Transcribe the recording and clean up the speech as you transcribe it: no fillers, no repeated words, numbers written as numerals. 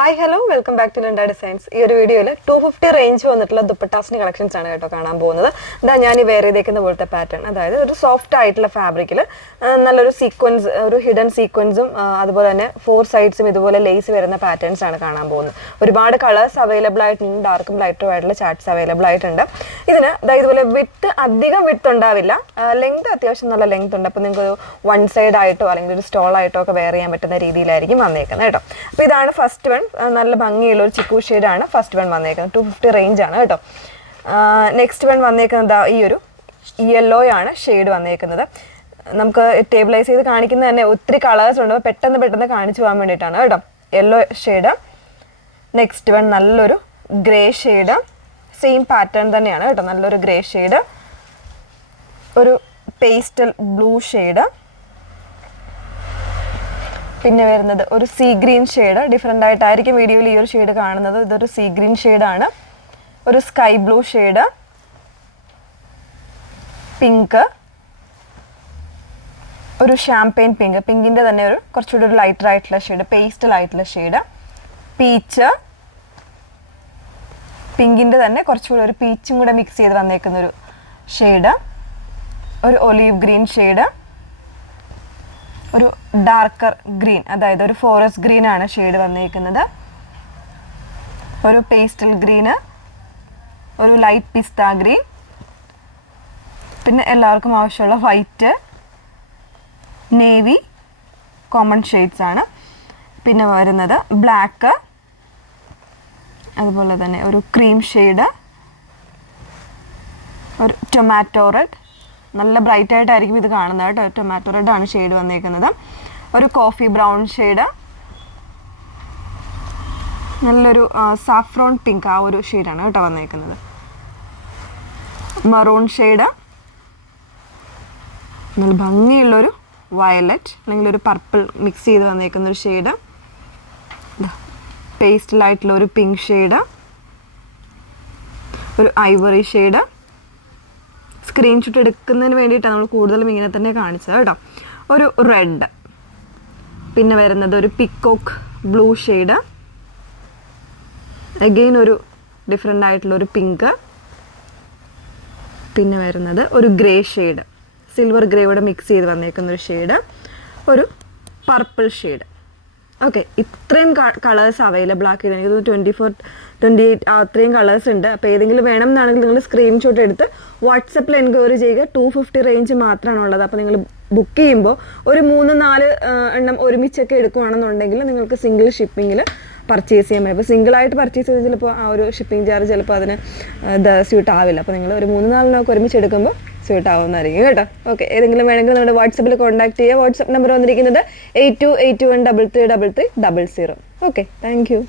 Hi hello welcome back to Lenda designs. ഈ ഒരു വീഡിയോയിൽ 250 റേഞ്ച് വന്നിട്ടുള്ള ദുപ്പട്ടാസിൻ്റെ കളക്ഷൻസ് ആണ് കേട്ടോ കാണാൻ പോകുന്നത്. ഇതാ ഞാൻ ഈ വേറെ ചെയ്തേക്കുന്ന പോലത്തെ പാറ്റേൺ, അതായത് ഒരു സോഫ്റ്റ് ആയിട്ടുള്ള ഫാബ്രിക്കിൽ നല്ലൊരു സീക്വൻസ്, ഒരു ഹിഡൻ സീക്വൻസും അതുപോലെ തന്നെ 4 സൈഡ്സും ഇതുപോലെ ലേസ് വരുന്ന പാറ്റേൺസ് ആണ് കാണാൻ പോകുന്നത്. ഒരുപാട് കളേഴ്സ് അവൈലബിൾ ആയിട്ടുണ്ട്, ഡാർക്കും ലൈറ്റും ആയിട്ടുള്ള ചാർട്ട്സ് അവൈലബിൾ ആയിട്ടുണ്ട്. ഇതിന് ഇതുപോലെ അധികം വിട്ട് ഉണ്ടാവില്ല, ലെങ്ത് അത്യാവശ്യം നല്ല ലെങ്ത് ഉണ്ട്. അപ്പോൾ നിങ്ങൾക്ക് ഒരു 1 സൈഡ് ആയിട്ടോ അല്ലെങ്കിൽ ഒരു സ്റ്റോൾ ആയിട്ടോ ഒക്കെ വെയർ ചെയ്യാൻ പറ്റുന്ന രീതിയിലായിരിക്കും വന്നേക്കുന്നത് കേട്ടോ. അപ്പോൾ ഇതാണ് ഫസ്റ്റ് വൺ, നല്ല ഭംഗിയുള്ള ഒരു ചിക്കു ഷെയ്ഡാണ് ഫസ്റ്റ് വൺ വന്നേക്കുന്നത്. 250 റേഞ്ച് ആണ് കേട്ടോ. നെക്സ്റ്റ് വൺ വന്നേക്കുന്നത് ഈ ഒരു യെല്ലോ ആണ് ഷെയ്ഡ് വന്നേക്കുന്നത്. നമുക്ക് ടേബിളൈസ് ചെയ്ത് കാണിക്കുന്നത് തന്നെ ഒത്തിരി കളേഴ്സ് ഉണ്ട്, പെട്ടെന്ന് കാണിച്ചു പോകാൻ വേണ്ടിയിട്ടാണ് കേട്ടോ. Yellow shade. നെക്സ്റ്റ് വൺ നല്ലൊരു ഗ്രേ ഷെയ്ഡ്, സെയിം പാറ്റേൺ തന്നെയാണ് കേട്ടോ. നല്ലൊരു ഗ്രേ ഷെയ്ഡ്, ഒരു പേസ്റ്റൽ ബ്ലൂ ഷെയ്ഡ്, പിന്നെ വരുന്നത് ഒരു സീ ഗ്രീൻ ഷെയ്ഡ്. ഡിഫറെൻ്റ് ആയിട്ടായിരിക്കും വീഡിയോയിൽ ഈ ഒരു ഷെയ്ഡ് കാണുന്നത്. ഇതൊരു സീ ഗ്രീൻ ഷെയ്ഡാണ്. ഒരു സ്കൈ ബ്ലൂ ഷെയ്ഡ്, പിങ്ക്, ഒരു ഷാംപെയിൻ പിങ്ക്, പിങ്കിൻ്റെ തന്നെ ഒരു കുറച്ചുകൂടി ഒരു ലൈറ്റർ ആയിട്ടുള്ള ഷെയ്ഡ്, പേസ്റ്റൽ ആയിട്ടുള്ള ഷെയ്ഡ്, പീച്ച്, പിങ്കിൻ്റെ തന്നെ കുറച്ചുകൂടി ഒരു പീച്ചും കൂടെ മിക്സ് ചെയ്ത് വന്നേക്കുന്ന ഒരു ഷെയ്ഡ്, ഒരു ഒലീവ് ഗ്രീൻ ഷെയ്ഡ്, ഒരു ഡാർക്കർ ഗ്രീൻ, അതായത് ഒരു ഫോറസ്റ്റ് ഗ്രീൻ ആണ് ഷെയ്ഡ് വന്നിരിക്കുന്നത്, ഒരു പേസ്റ്റൽ ഗ്രീന്, ഒരു ലൈറ്റ് പിസ്ത ഗ്രീൻ, പിന്നെ എല്ലാവർക്കും ആവശ്യമുള്ള വൈറ്റ്, നേവി കോമൺ ഷെയ്ഡ്സ് ആണ്. പിന്നെ വരുന്നത് ബ്ലാക്ക്, അതുപോലെ തന്നെ ഒരു ക്രീം ഷെയ്ഡ്, ഒരു ടൊമാറ്റോ റെഡ്, നല്ല ബ്രൈറ്റ് ആയിട്ടായിരിക്കും ഇത് കാണുന്നത് കേട്ടോ. ടൊമാറ്റോ റെഡ് ആണ് ഷെയ്ഡ് വന്നേക്കുന്നത്. ഒരു കോഫി ബ്രൗൺ ഷെയ്ഡ്, നല്ലൊരു സാഫ്രോൺ പിങ്ക്, ആ ഒരു ഷെയ്ഡാണ് കേട്ടോ വന്നേക്കുന്നത്. മറൂൺ ഷെയ്ഡ്, നല്ല ഭംഗിയുള്ളൊരു വയലറ്റ് അല്ലെങ്കിൽ ഒരു പർപ്പിൾ മിക്സ് ചെയ്ത് വന്നേക്കുന്ന ഒരു ഷെയ്ഡ്, പേസ്റ്റലായിട്ടുള്ള ഒരു പിങ്ക് ഷെയ്ഡ്, ഒരു ഐവറി ഷെയ്ഡ്. സ്ക്രീൻഷോട്ട് എടുക്കുന്നതിന് വേണ്ടിയിട്ടാണ് നമ്മൾ കൂടുതലും ഇങ്ങനെ തന്നെ കാണിച്ചത് കേട്ടോ. ഒരു റെഡ്, പിന്നെ വരുന്നത് ഒരു പിക്കോക്ക് ബ്ലൂ ഷെയ്ഡ്, അഗെയിൻ ഒരു ഡിഫറെൻ്റ് ആയിട്ടുള്ള ഒരു പിങ്ക്, പിന്നെ വരുന്നത് ഒരു ഗ്രേ ഷെയ്ഡ്, സിൽവർ ഗ്രേയോടെ മിക്സ് ചെയ്ത് വന്നേക്കുന്ന ഒരു ഷെയ്ഡ്, ഒരു പർപ്പിൾ ഷെയ്ഡ്. ഓക്കെ, ഇത്രയും കളേഴ്സ് അവൈലബിൾ ആക്കിയത് എനിക്ക് 24, 28 അത്രയും കളേഴ്സ് ഉണ്ട്. അപ്പോൾ ഏതെങ്കിലും വേണം എന്നാണെങ്കിൽ നിങ്ങൾ സ്ക്രീൻഷോട്ട് എടുത്ത് വാട്സപ്പിൽ എൻക്വയറി ചെയ്യുക. 250 റേഞ്ച് മാത്രമാണ് ഉള്ളത്. അപ്പോൾ നിങ്ങൾ ബുക്ക് ചെയ്യുമ്പോൾ ഒരു 3-4 എണ്ണം ഒരുമിച്ചൊക്കെ എടുക്കുകയാണെന്നുണ്ടെങ്കിൽ നിങ്ങൾക്ക് സിംഗിൾ ഷിപ്പിങ്ങിൽ പർച്ചേസ് ചെയ്യാൻ പറ്റും. അപ്പോൾ സിംഗിളായിട്ട് പർച്ചേസ് ചെയ്ത് ചിലപ്പോൾ ആ ഒരു ഷിപ്പിംഗ് ചാർജ് ചിലപ്പോൾ അതിന് സ്യൂട്ട് ആവില്ല. അപ്പോൾ നിങ്ങൾ ഒരു 3-4 ഒരുമിച്ച് എടുക്കുമ്പോൾ സ്യൂട്ട് ആവുന്നതായിരിക്കും കേട്ടോ. ഓക്കെ, ഏതെങ്കിലും വേണമെങ്കിൽ നമ്മുടെ വാട്സപ്പിൽ കോൺടാക്ട് ചെയ്യുക. വാട്സപ്പ് നമ്പർ വന്നിരിക്കുന്നത് 8281333300. Okay, thank you.